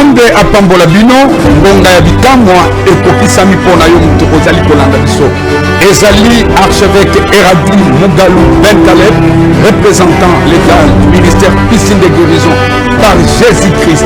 Nzambe apambola bino ngonga ya bikamwa ekokisami mpona yo moto ozali kolanda biso. Ezali archevêque Eradi Mugalu Ben Caleb, représentant légal du ministère Piscine de guérison par Jésus-Christ.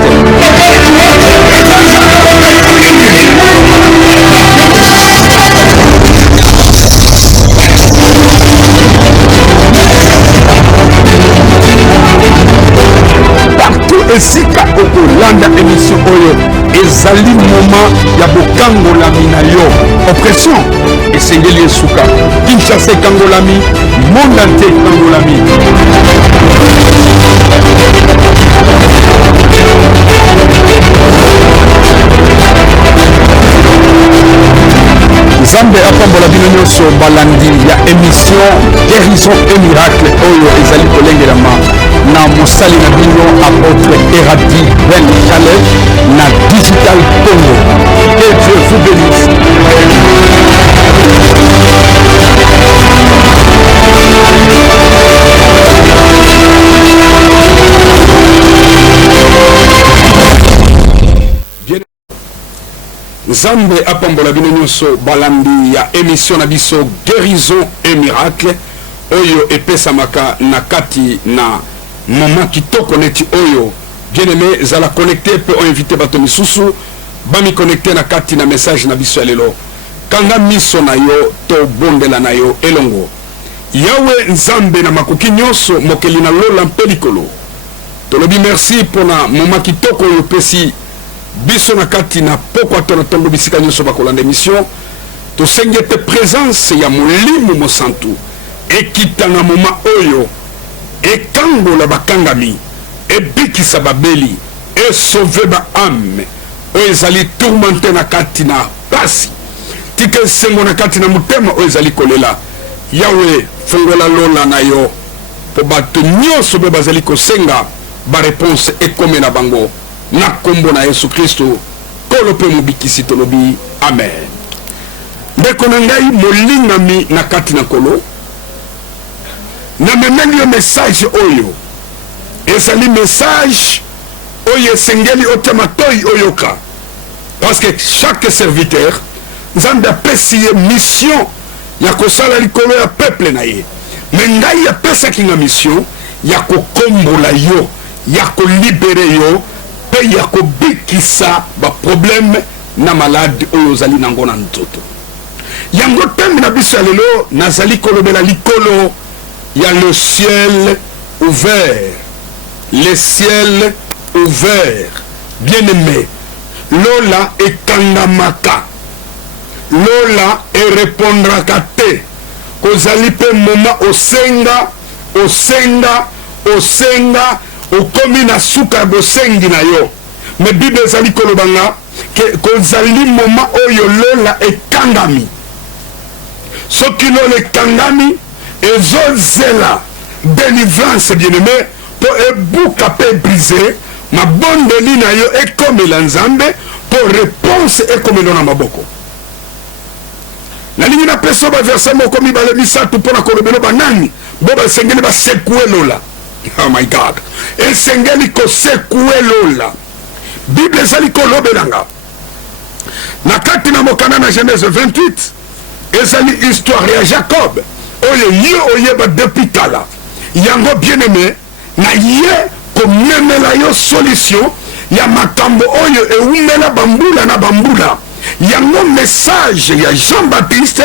Esika okolanda émission oyo ezali moment ya bokangolami na yo. Oppression esengeli esuka. Kinshasa ekangolami, monde entier ekangolami. Nzambe apambola bino nyonso balandi ya émission guérison et miracle oyo ezali kolengelama na mosali na bino apôtre Eradi Ben Caleb na Digital Congo. Que Dieu vous bénisse. Nzambe apambola bino nyonso balandi ya émission na biso guérison et miracle oyo epesamaka na kati na moment kitoko neti oyo bien-aimé zala connecté pe on invité bato misusu bami connecté na kati na message na biso ya lelo kanga miso na yo to bondela na yo elongo yawe nzambe na makoki nyonso mokeli na lola mpe likolo tolobi merci mpona moment kitoko oyo pesi biso na kati na pokwa to na tongo bisika nyonso bakolanda émission tosenge te présence ya molimo mosantu ekita na moment oyo ekangola bakangami ebikisa babeli esauve ba ame oyo ezali tourmente na kati na pasi tika esengo na kati na motema oyo ezali kolela yawe fongola lola na yo po bato nyonso mpe bazali kosenga bareponse ekome na bango na kombo na Yesu Kristo kolo mpe mobikisi tolobi amen. Ndeko na ngai molingami na kati na kolo na memeli yo message oyo ezali message oyo esengeli otema toi oyoka parce que chaque serviteur nzambe apesi ye mission ya kosala likolo ya peuple na ye me ngai apesaki nga mission ya kokombola yo ya kolibere yo pe ya kobikisa baproblème na malade oyo ozali nango na nzoto yango tembe na biso ya lelo nazali kolobela likolo il y a le ciel ouvert. Le ciel ouvert. Bien-aimé. Lola et kangamaka. Lola et répondra kate. Kozalipe moma osenga, osenga, osenga, okomi na suka bosengi na yo. Mais Bible zali kolobanga que kozali moma oyo lola et kangami. Soki lola et kangami ezozela délivrance bien-aimé pour ebuka pe briser ma bondeli na yo ekomela nzambe pour réponse ekomela na maboko na lingi na peso ba verset moko mibale misatu mpona kolobela banani bo basengeli basekue lola. Oh my God, esengeli kosekue lola. Bible ezali kolobelanga na kati na mokanda na Genèse 28 ezali histoire ya Jacob oyo ye oyeba depuis tala yango bien-aimé na ye komemela yo solution ya makambo oyo eumela bambula na bambula yango message ya Jean-Baptiste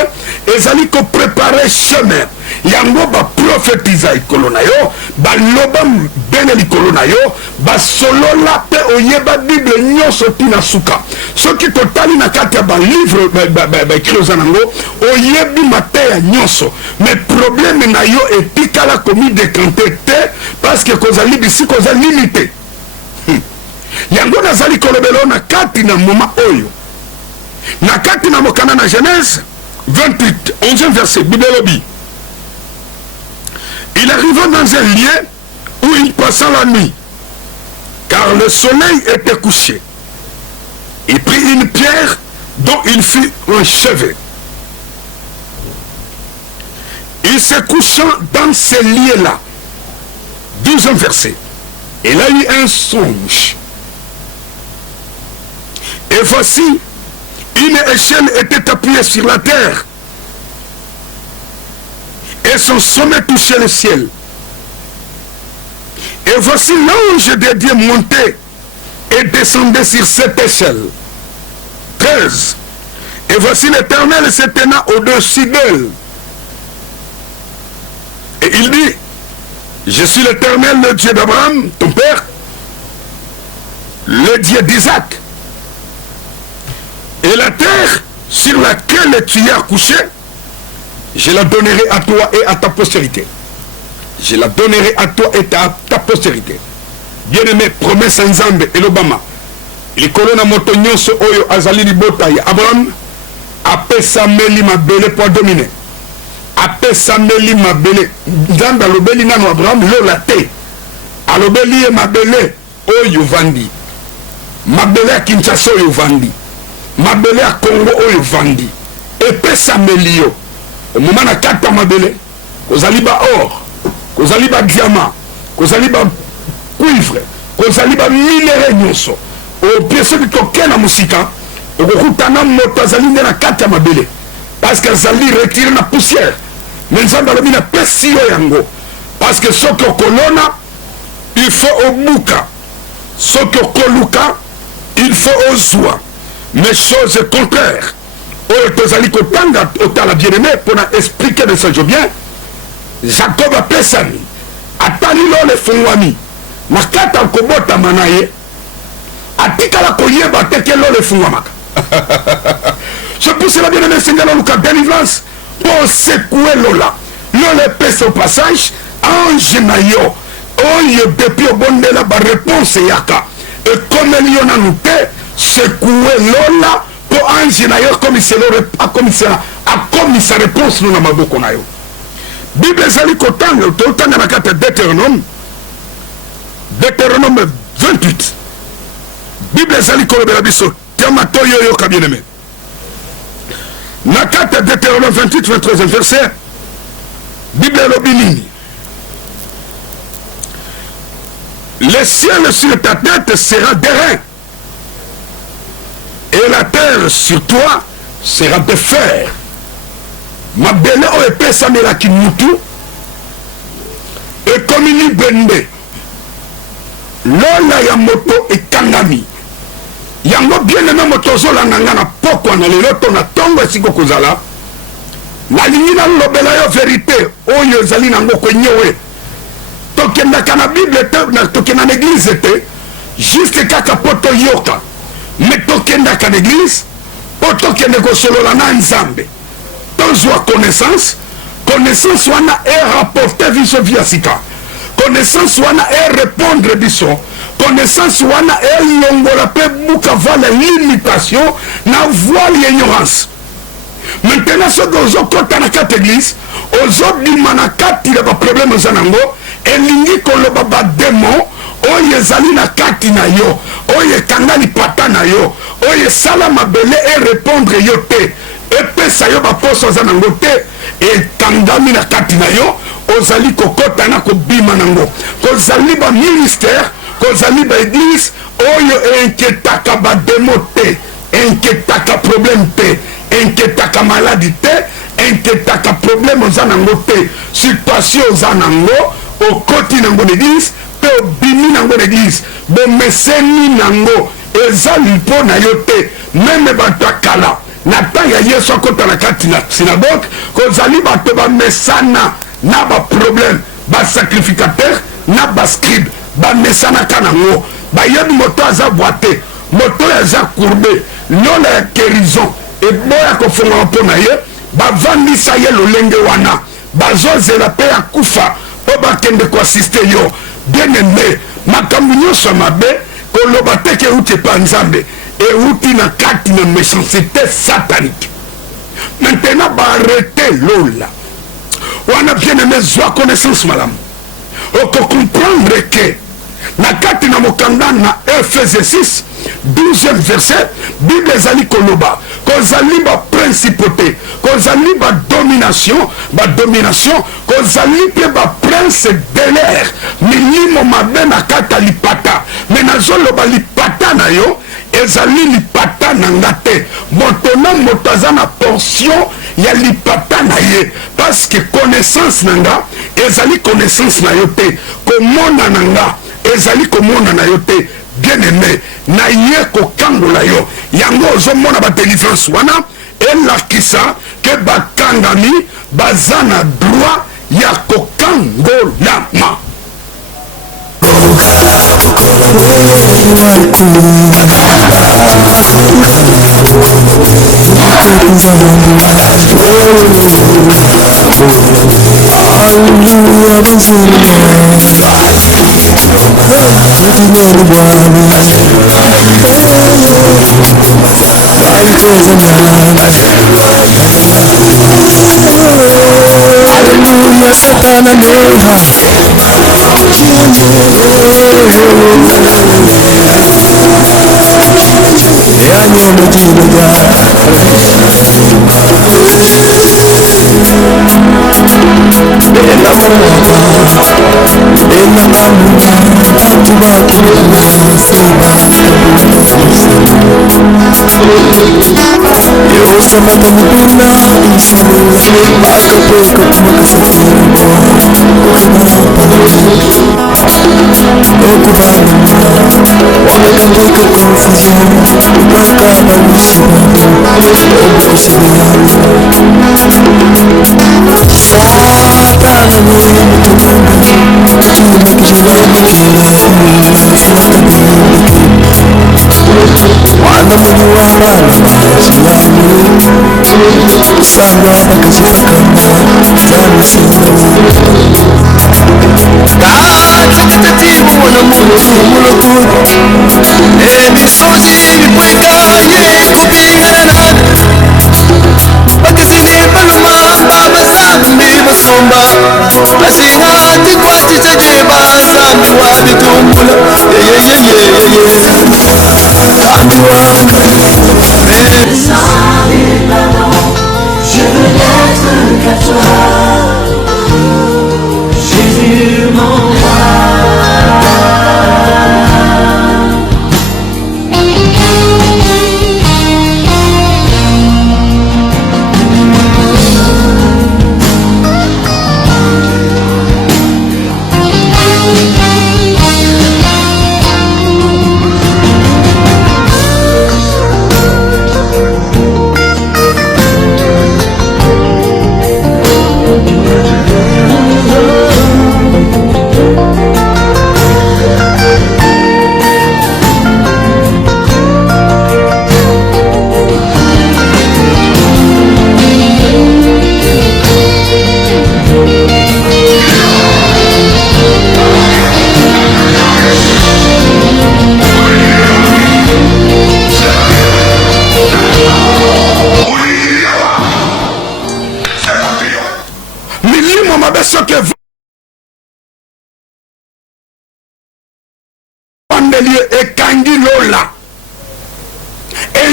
ezali ko préparer chemin yango ba prophétisa ikolo na yo baloba bene likolo na yo basolola pe oyeba Bible nyonso tina suka soki totali na kati ya balivre baekri oza nango oyebi mateya nyonso mais problème na yo etikala komi décanté te parce que kozali bisika oza limité yango nazali kolobela na kati na moma oyo na kati na mokanda na Genèse 28 11e verset bibelobi il arriva dans un lieu où il passa la nuit car le soleil était couché. Il prit une pierre dont il fut enchevé. Il se couchant dans ce lieu-là, 12e verset, il a eu un songe. Et voici, une échelle était appuyée sur la terre, et son sommet touchait le ciel. Et voici l'ange de Dieu montait et descendait sur cette échelle. 13. Et voici l'Éternel se tenant au-dessus d'elle. Et il dit, je suis l'Éternel, le Dieu d'Abraham, ton père, le Dieu d'Isaac. Et la terre sur laquelle tu es accouché, je la donnerai à toi et à ta postérité. Je la donnerai à toi et à ta postérité. Bien-aimé, promesse Nzambe et l'Obama. Les colonnes moto nyonso oyo azali libota ya Abraham, apesa meli mabele pour dominer. Apesa meli mabele. Nzambe alobeli nano Abraham lola te. Alobeli ye mabele oyo vandi. Mabele ya Kinshasa oyo vandi. Mabele ya Congo oyo vandi. Epesa meli yo. Au moment na kata mabele, kozali ba or, kozali ba diamant, kozali ba cuivre, kozali ba minere nyonso. Au pièce de toke na musika, okokutana moto azali nde na kata mabele. Parce que azali retire na poussière. Mais nzambe alobi na pesi yo yango. Parce que soki okolona, il faut obuka. Soki okoluka, il faut ozwa. Mais chose contraire. Oyo tozali kotanga otala bien-aimé pour expliquer de ça bien. Jacob apesani atali lole fungwami na kata kobotama na ye atikala koyeba teke lole fungwamaka. Je pousse la bien-aimé Seigneur Luka délivrance pour secouer lola. Lole pese au passage ange na yo oyo depuis au bonde la ba réponse yaka et comme il y en a nous secouer lola pour ange na yo comme sa réponse nous na maboko na yo. Bible ezali kotanga totanga na kata Deutéronome 28. Bible ezali kolobela biso tema toyo yo ka bien-aimé. Na kata Deutéronome 28 23 verset Bible elobi nini? Le ciel sur ta tête sera d'airain et la terre sur toi sera de fer. Mabele o epesa melaki mutu ekomini bende lola ya moto ekangami yango bien-aimé moto ozolanda nga na pokwa na lelo to na ntongo esiko kozala nalingi nalobela yo verité oyo ezali nango konyewe tokendaka na bible te tokenda na église te juste kaka po toyoka me tokendaka na église po tokende kosolola na nzambe tozwa connaissance wana e rapporter biso via sika connaissance wana e répondre biso connaissance wana e longola pe buka vala limitation na voile ignorance. Maintenant soki ozokota na kati église ozobima na kati ya baproblème oza nango elingi koloba bademon oyo ezali na kati na yo oyo ekanga lipata na yo oyo esala mabele e répondre yo te epesa yo baposo oza nango te etangami na kati na yo ozali kokota na kobima nango kozali baministère kozali baeglise oyo enketaka bademo te enketaka problème te enketaka maladi te enketaka problème oza nango te situation oza nango okoti nango l'église pe obimi nango l'église bomeseni nango eza lipo na yo te meme bato ya kala na ntango ya yesu akota na kati na synagogue kozali bato bamesana na baproblème basacrificateur na bascribe bamesanaka nango bayebi moto aza boite moto oyo aza courbe lola ya guérison eboya kofungama mpo na ye bavandisa ye lolenge wana bazozela mpe ya kufa mpo bakende koasiste yo bien-aimé makambo nyonso mabe koloba teke euti epa nzambe euti na kati na méchanceté satanique. Maintenant baarrete lola wana bien-aimé zwa connaissance malamu okocomprendre ke na kati na mokanda na Efese 6 12e verset Bible ezali koloba kozali baprincipauté kozali badomination kozali mpe baprince de l'air milimo mabe na kati ya lipata me nazoloba lipata na yo ezali lipata na nga te moto na moto aza na portion ya lipata na ye parce que connaissance na nga ezali connaissance na yo te komona na nga ezali komona na yo te bien aimé na ye kokangola yo yango ozomona badelivrance wana elakisa ke bakangami baza na droit ya kokangolama.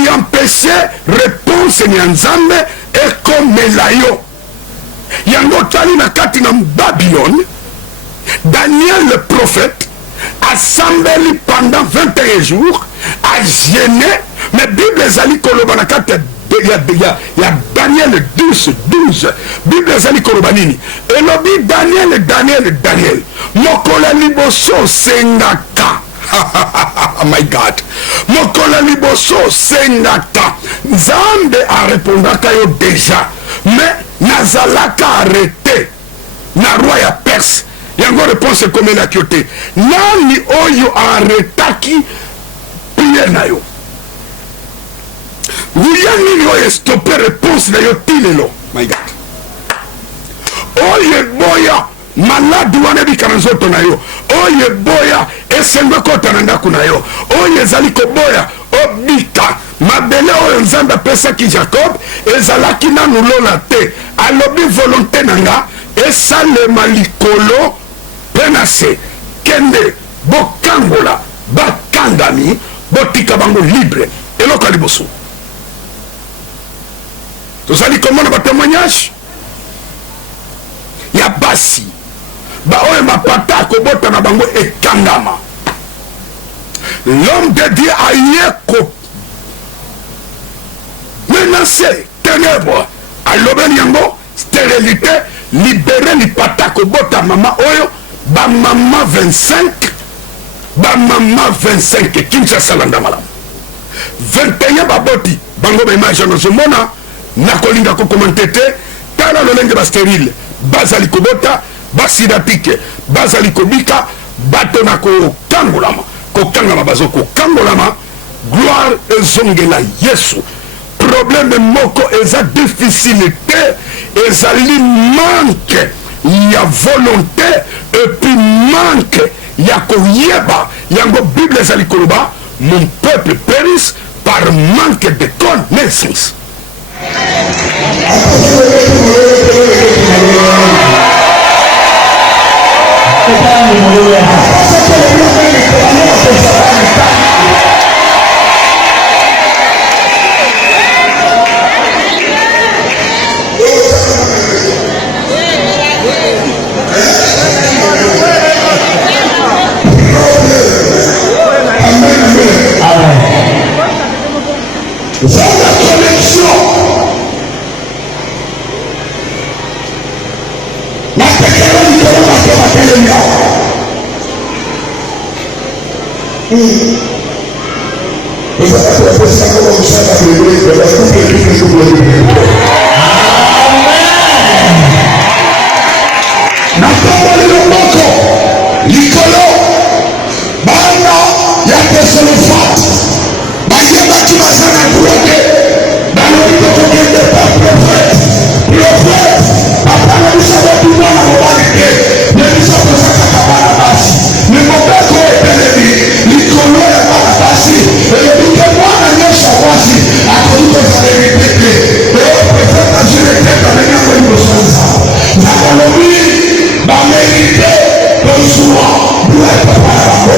ayant péché réponse ni nzambe ekomela yo yango tali na kati na Babylone. Daniel le prophète assemblé pendant 21 jours a gêné, mais Bible ezali koloba na kati ya Daniel 12 Bible ezali koloba nini elobi Daniel mokola liboso sengaka oh my God, mokola liboso sengaka nzambe arépondaka yo déjà, mais nazalaka arrêté na roi ya Perse. Yango réponse comme la kyote nani oyo arrêtaki prière na yo nini oyo stopé réponse na yo tilelo. My God, oyo boya malade wana bika na nzoto na yo, oyo boya esengwe kota na ndako na yo, oyo ezali koboya obika mabele oyo nzambe apesaki Jacob ezalaki nanu lola te, alobi volonté nanga esalema likolo penase kende bokangola bakangami botika bango libre eloko liboso. Tozali komona ba témoignage ya basi ba oyo mapata kobota na bango ekangama. L'homme de Dieu aye chasser ténèbres à l'obéliango, stérilité, libérer les patak au bota maman oyo, ba maman 25, ba maman 25, Kinshasa landamala. 21 baboti, bango ba image na zomona, na kolinga ko komentete, tala lolenge ba stérile, bazali kobota, basida pike, bazali kobika, bato na ko kangolama, ko kangama bazo ko kangolama, gloire ezongela Yesu. Problème moko eza difficulté, ezali manque, il y a volonté et puis manque, il y a koyeba, yango Bible ezali koloba, mon peuple périsse par manque de connaissance. C'est la connexion. La technologie de la télévision. Vous avez fait ça comme ça dans le monde, vous avez fait quelque chose pour le monde. Nakamba lilomoko, likolo, bana ya kesolofat. Bayeba tu basana bloqué. Balobiko tokende par prophète. Prophète, papa na bisaba tubana mobalike. Ne bisaba sakaka bana basi. Ne mobeko ebeleli, likolo ya bana basi. Elobike mwana nyesha wasi. Akoliko zalemi tete. Eo prophète na jile tete lenya kwa ibosanza. Na balobi, bamerite, bonsoir. Boué papa na bako.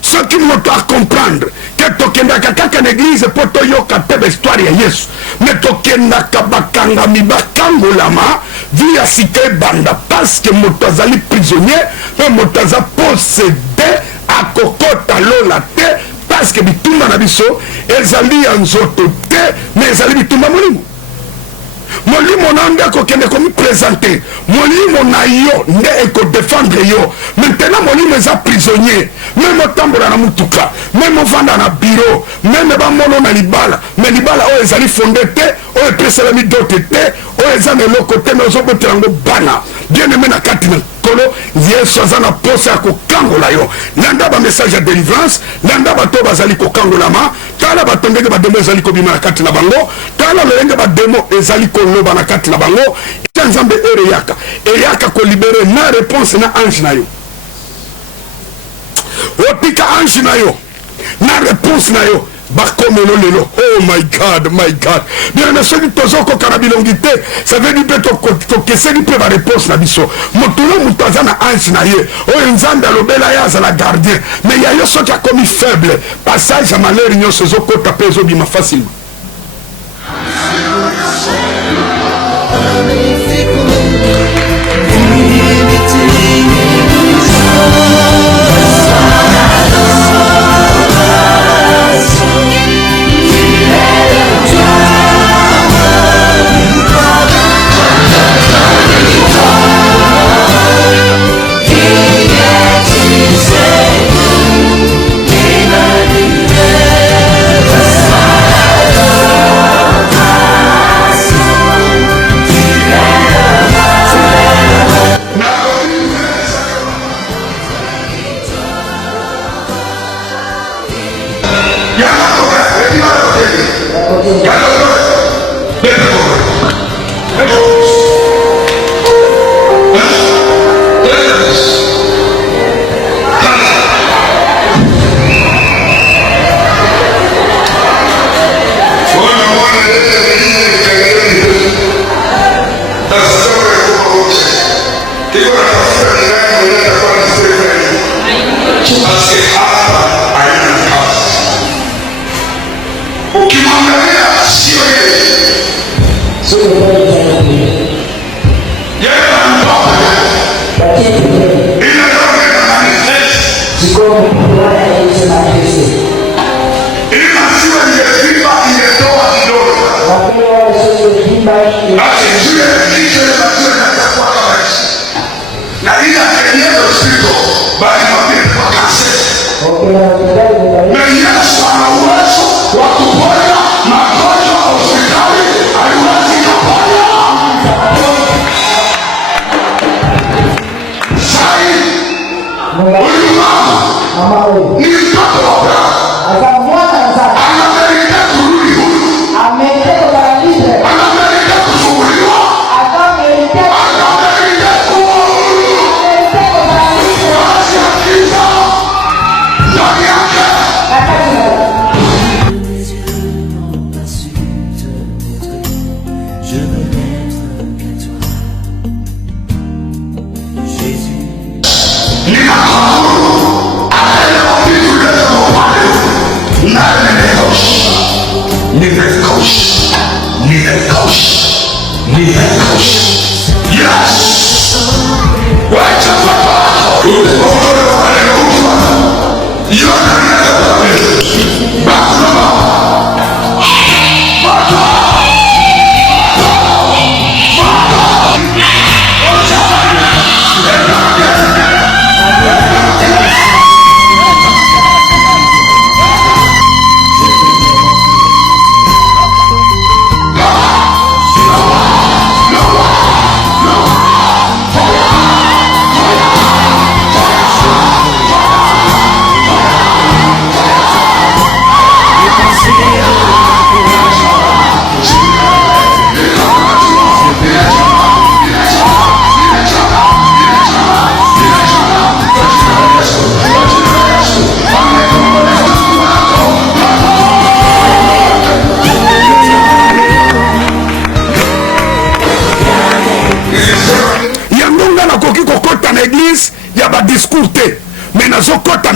Ce qui me doit comprendre que tokendaka kaka na église po toyoka te histoire ya Yesu, mais tokendaka bakangami bakangolama via cité banda parce que moto azali prisonnier, mais moto aza possédé akokota lola te parce que bitumba na biso ezali ya nzoto te mais ezali bitumba molimo. Molimo na nde akokende komi présenter, molimo na yo nde ekodefendre yo. Maintenant molimo eza prisonnier, même otambola na mutuka, même ovanda na bureau, même bamono na libala, mais libala oyo ezali fonde te, oyo epeselami dote te, oyo eza na eloko te, mais ozobotela yango bana bien aimé na kati na kolo. Yesu aza na posa ya kokangola yo, landa ba message ya délivrance, landa bato bazali kokangolama, tala bato ndenge bademo ezali kobima na kati na bango, tala lolenge bademo ezali koloba na kati na bango. Ita nzambe ere yaka eyaka kolibere na réponse na ange na yo, opika ange na yo na réponse na yo bakomelo lelo. Oh my God, my God. Bien mais celui tozoko kanabilongi te, ça veut dire que tokeseli pe ba réponse na biso. Motulo mutaza na ange na ye, oyo nzambe alobela ya za la gardien, mais ya yo soki akomi faible, passage à malheur nyonso ezokota pe ezobima facilement. Ili maziwa ingefimba ingetoa kidogo. huyu mama ni mtoto wa Abrahamu, anamerita kurudi huyu, anamerita kufunguliwa, anamerita kuwa huru, asiakiza ndani yake.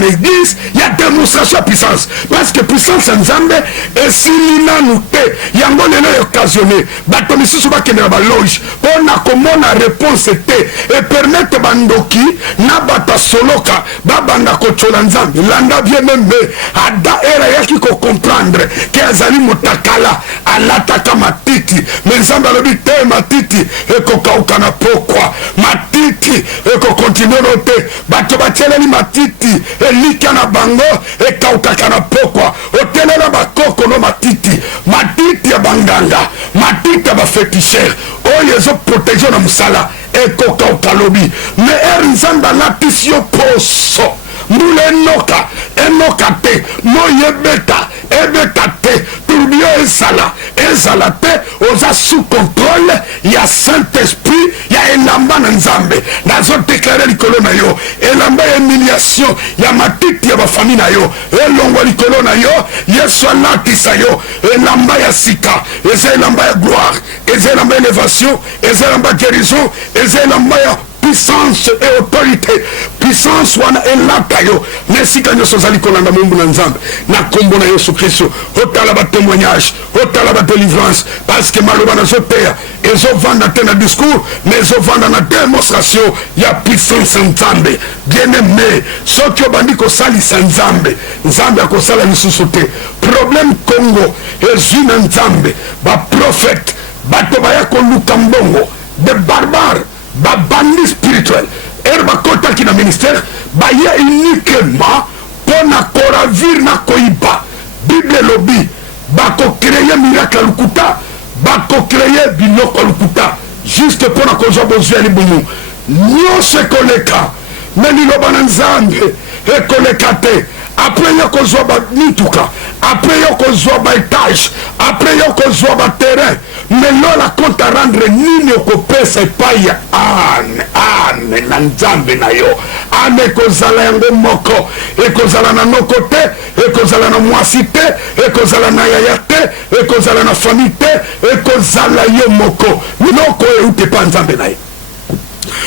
L'église, il y a démonstration de puissance. Parce que puissance en Zambé, et si l'ina nous fait, il y a un moment occasionné. Batomi sous va qu'il y a une loge. On a comment la réponse était. Et permettre Bandoki, Nabata Soloka, Babanda Kocholanzam, Landa bien même, Ada era yaki ko comprendre, Kazali Motakala, Alataka Matiti, mais Zamba le bite Matiti, et Kokaukana pourquoi, Matiti, et ko continue noter, Batobatiele Matiti, Likana bango e kautakana pokwa otelela bakoko no matiti ya banganga matiti ya bafetisher oyo ezo protection na musala e kokaukalobi me erinzamba latisio poso mbula enoka te moyebeta ebeta te turbio ezala te oza sous contrôle ya Saint-Esprit ya elamba na nzambe nazo déclarer likolo na yo elamba ya humiliation ya matiti ya bafamille na yo elongwa likolo na yo Yesu alatisa yo elamba ya sika eza elamba ya gloire eza elamba ya élévation eza elamba ya guérison eza elamba ya puissance et autorité puissance wana elata yo nesika nyonso ozali kolanda mombu na nzambe na kombo na Yesu Kristo otala ba témoignage otala ba délivrance parce que maloba nazoteya ezovanda te na discours mais ezovanda na démonstration ya puissance nzambe bien aimé soki obandi kosalisa nzambe akosala lisusu te problème Congo ezwi na nzambe baprophète bato baya koluka mbongo de barbare babandi spirituel bakotaki na ministère baya uniquement pona koravir na koiba bible lobi bakokreye miracle ya lukuta bakokreye biloko ya lukuta juste pona kozwa bozwi ya libumu nyonso ekoleka me liloba na nzambe ekoleka te apres yo kozwa bamituka apres yo kozwa baetage apres yo kozwa baterrain me lola compte à rendre nini okopesa epai ya ane na nzambe na yo ane ekozala yango moko ekozala na noko te ekozala na mwasi te ekozala na yaya te ekozala na famille te ekozala yo moko noko euti epa nzambe na ye.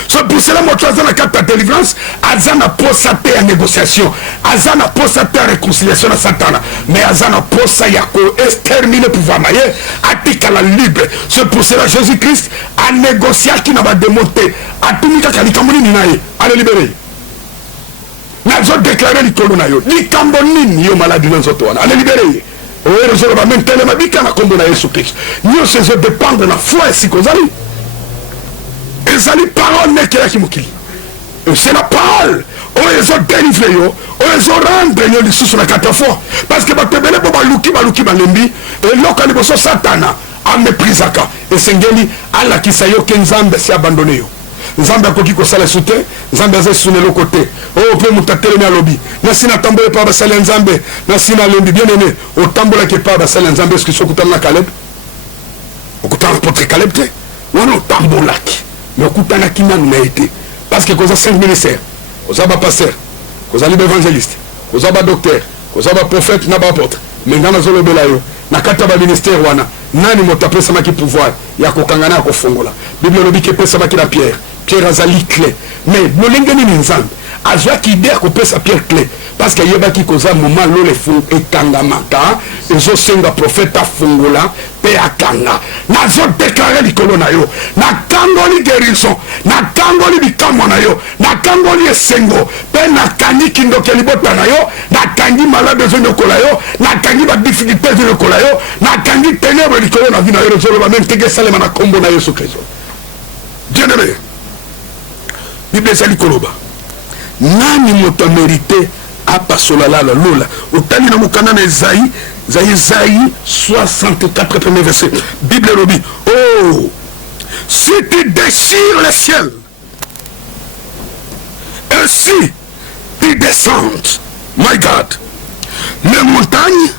So pour cela moto aza na kati ya délivrance aza na posa te ya négociation aza na posa te ya réconciliation na satana mais aza na posa ya koextermine pouvoir na ye atikala libre. C'est pour cela Jésus Christ anégociaki na bademo te atuni kaka likambo nini na ye alelibere nazo déclare likolo na yo likambo nini yo maladi na nzoto wana alelibere ye oyerezoloba mentelema bika na kombo na Yesu Christ nyonso ezodépendre na foi esika ozali ezali parole nekelaki mokili c'est la parole oyo ezodélivre yo oyo ezorendre yo lisusu na kati ya foi parce que bato ebele bo baluki balembi eloko ya liboso satana améprisaka esengeli alakisa yo ke nzambe si abandone yo nzambe akoki kosala esu te nzambe aza sune le côté oh pe mutatelemi alobi nasi na tambole pa basali nzambe nasi na lembi bien aimé otambola ke pa basali nzambe est-ce que sokutana na Caleb okutana apôtre Caleb te wana otambolaki mais okutanaki nanu na été parce que koza 5 ministères koza ba pasteur koza libe évangéliste koza ba docteur koza ba prophète na ba apôtre mais ngana zolobela yo na kati ya ba ministère wana nani moto apesamaki pouvoir ya kokangana ya kofongola bible elobi ke epesamaki na Pierre azali clé mais molenge nini nzambe azwaki ide ya kopesa Pierre clé parce que ayebaki koza moment lola ekangamaka ezosenga prophète afongola mpe akanga nazodeklare likolo na yo nakangoli guérison nakangoli bikamwa na yo nakangoli esengo mpe nakangi kindoki ya libota na yo nakangi malade ezonyokola yo nakangi badifficulté ezonyokola yo nakangi ténèbre likolo na vi na yo ezoloba meme teke esalema na nkombo na yesu kristo bien aimé bible ezali koloba nani moto amérité apasola lola otali na mokanda na Esaïe 64 premier verset bible elobi oh si tu déchires le ciel et si tu descends my God les montagnes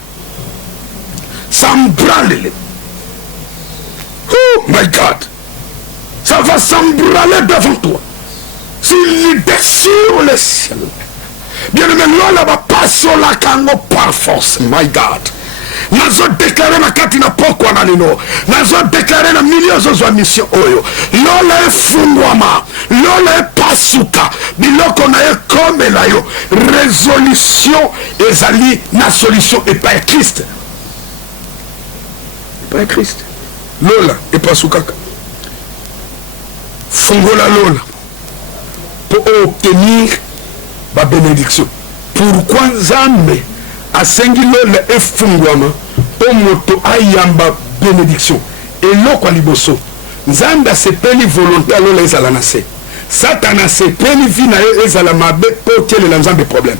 s'embralent oh my God ça va s'embraler devant toi s'il déchire le ciel bien aimé lola bapasolaka yango par force my God nazo déclaré na kati na pokwa na lino nazo déclaré na milieu ozozwa mission oyo lola efungwama lola epasuka biloko na ye komela yo résolution ezali na solution epai Christ epai Christ lola epasukaka fungola lola pour obtenir ba bénédiction pourquoi nzambe asengi lola efungwama po moto ayamba bénédiction eloko ya liboso nzambe asepeli volonté lola ezala na se satana asepeli vi na ye ezala mabe po otielela nzambe problème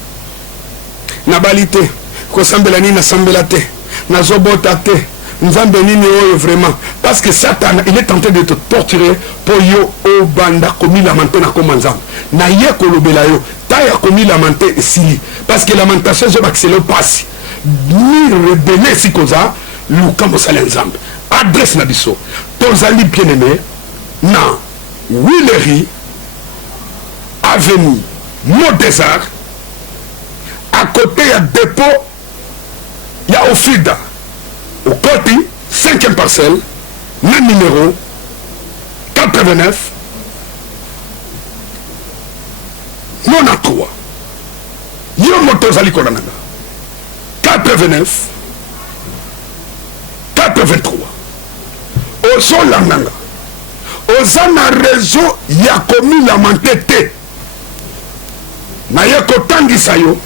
nabali te kosambela nini nasambela te nazobota te nzambe nini oyo vraiment parce que Satan il est en train de te torturer pour yo obanda komilama mpe na koma nzambe na ye kolobela yo ta ya komilama mpe esili parce que lamentation ezobakisela yo pasi ni rebele esi koza luka mosala ya nzambe adresse na biso tozali bien aimé na Willery avenue Modésar à côté ya dépôt ya Ofida au côté 5e parcelle le numéro 89 93 yo moto ozali kolananga 89 83 ozolandanga oza na réseau ya komilama te na ye kotangisa yo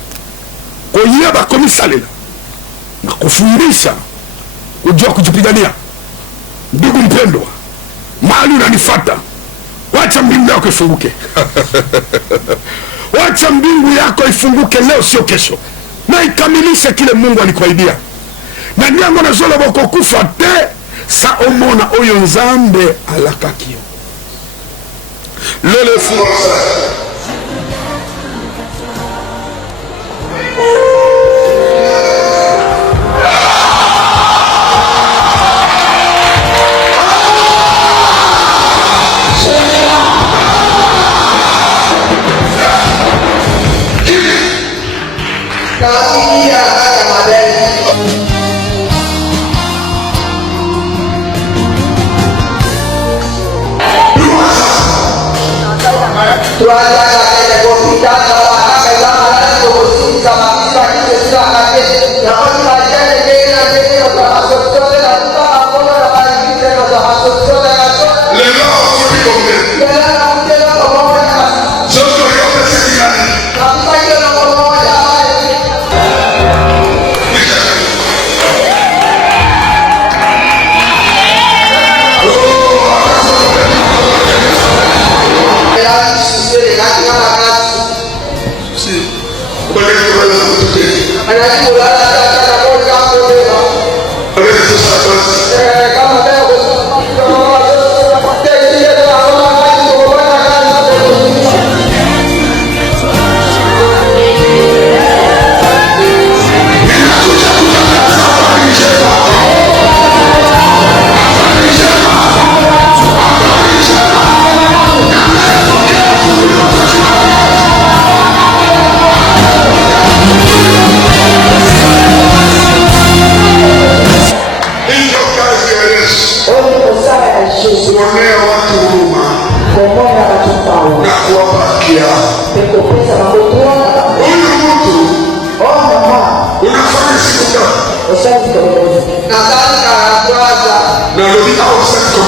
koyeba komisalela na kufundisha kujua kujipigania ndugu mpendwa mahali unanifata wacha mbingu yako ifunguke wacha mbingu yako ifunguke leo sio kesho na ikamilishe kile Mungu alikuahidia na nyango na zolo boko kufa te sa omona oyo nzambe alakaki yo lele fu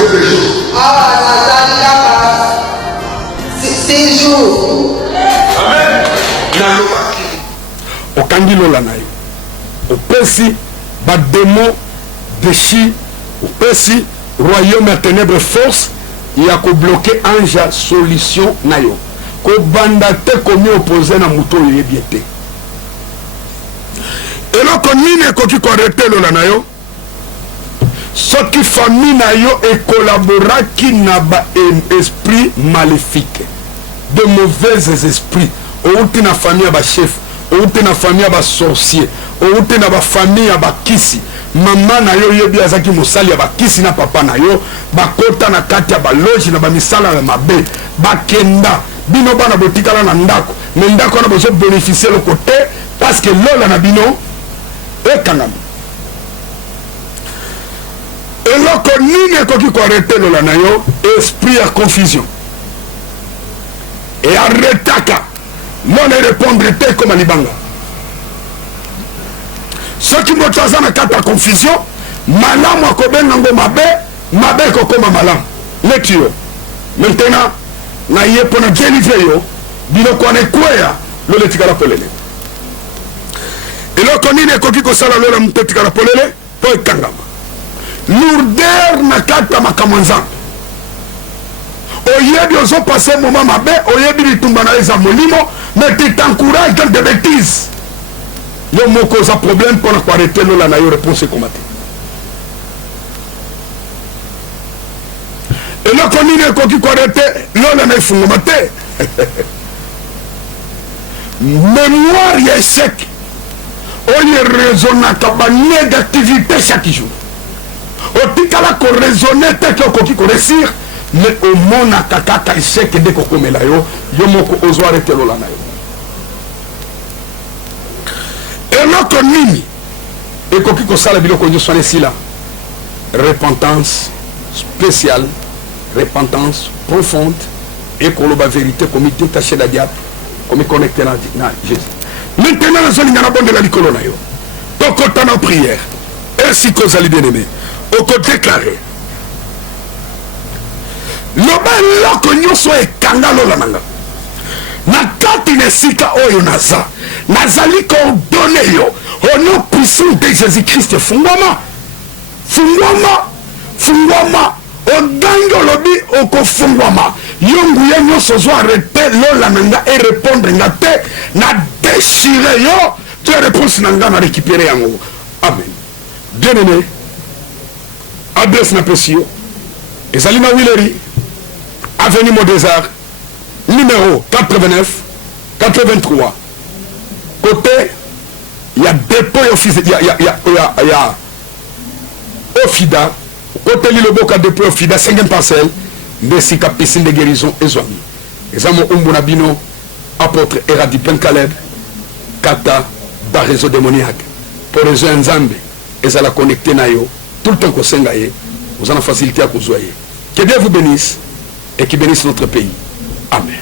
des choses. Ah, 6 jours. Amen. okangi lola na yo opesi badémon déchi opesi royaume ya ténèbre force ya kobloke ange ya solution na yo kobanda te komi opose na moto oyo yebi ete eloko nini ekoki koarete lola na yo soki famille na yo ekolaboraki na baesprit maléfique de mauvais esprits outi na famille ya bachef outi na famille ya basorcier outi na bafamille ya bakisi mama na yo yebi azaki mosali ya bakisi na papa na yo bakota na kati ya baloge na bamisala ya mabe bakenda bino bana botikala na ndako me ndako wana bozobénéficie eloko te parce que lola na bino ekangami eloko nini ekoki koarete lola na yo esprit ya confusion e aretaka mona répondre te koma libanga soki moto aza na kati ya confusion malamu akobenga ngo mabe ekokoma malamu leki yo maintenant na ye mpo na délivre yo biloko wana ekweya lola etikala polele eloko nini ekoki kosala lola moto etikala polele mpo ekangama lourdeur na kati ya makambo nzambe oyebi ozopase moma mabe oyebi litumba na eza molimo mais tu t'encourages dans des bêtises yo moko oza problème mpona koarete lola na yo réponse ekoma te eloko nini ekoki koarete lola na efungama te mémoire ya échec oyo erésonaka banégativité chaque jour otikala koraisonne te ke okoki koresir mais omonaka kaka échec nde kokomela yo yo moko ozwa arete lola na yo eloko nini ekoki kosala biloko nyonso wana esila repentance spéciale repentance profonde ekoloba vérité komi détaché na diable komi connecté na jésus maintenant nazolinga nabondela likolo na yo tokota na prière ainsi kozali bien aimé okodéclare loba eloko nyonso ekanga lola nanga na kati na esika oyo nazali kodone yo au nom puissant de jésus christ fungwama odangi olobi okofungwama yo nguya nyonso ozwa arrete lola na nga erépondre nga te na déchire yo to réponse na nga na récupéré yango amen bien aimé adresse na pesi yo ezali na wileri avenue Modésart numéro 89 83 côté il y a dépôt il y a Ofida côté Liloboka dépôt Ofida 5e parcelle Ndesika piscine de guérison ezwami ezamo umbu na bino apôtre Eradi Caleb kata ba réseau démoniaque pour réseau nzambe ezala connecté na yo tout le temps kosenga ye vous en facilité à kozwa ye que Dieu vous bénisse et qui bénisse notre pays amen.